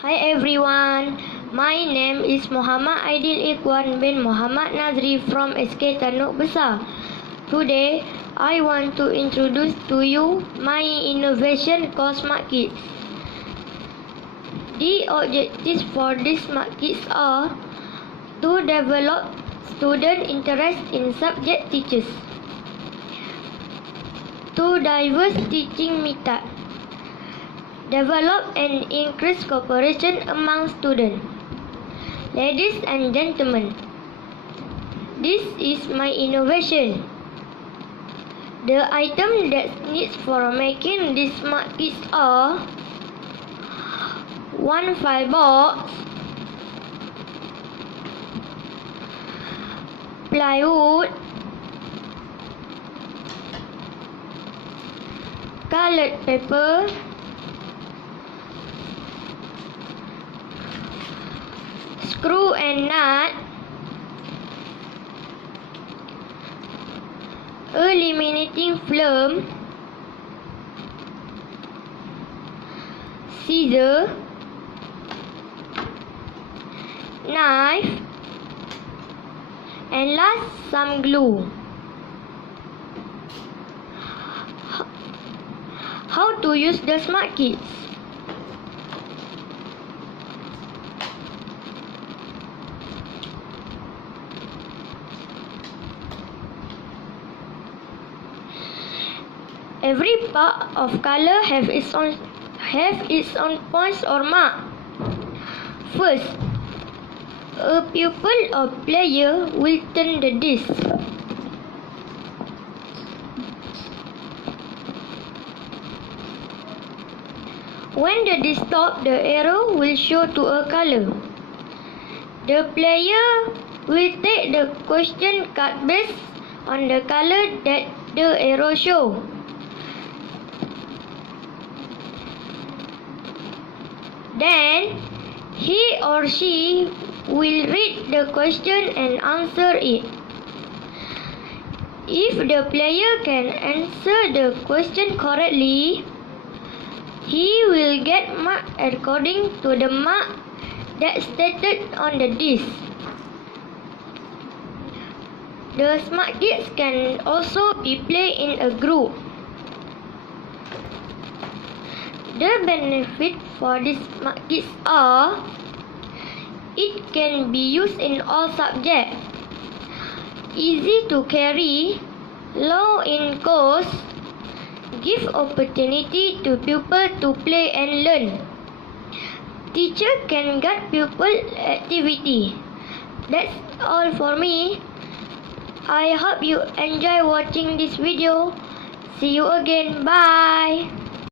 Hi everyone, my name is Muhammad IKHWAN bin Muhammad NAZRI from SK Tanduk Besar. Today, I want to introduce to you my innovation course Smart Kids. The objectives for this Smart Kids are to develop student interest in subject teachers, to diverse teaching method, develop and increase cooperation among students. Ladies and gentlemen, this is my innovation. The item that needs for making this Smart Kids are 1 file box, plywood, colored paper, screw and nut, eliminating film, scissor, knife, and last some glue. How to use the Smart Kids? Every part of color have its own points or mark. First, a pupil or player will turn the disc. When the disc stops, the arrow will show to a color. The player will take the question card based on the color that the arrow shows. Then, he or she will read the question and answer it. If the player can answer the question correctly, he will get marked according to the mark that stated on the disc. The Smart Kids can also be played in a group. The benefit for this Smart Kids are: it can be used in all subjects, easy to carry, low in cost, give opportunity to pupils to play and learn. Teacher can guide pupil activity. That's all for me. I hope you enjoy watching this video. See you again. Bye.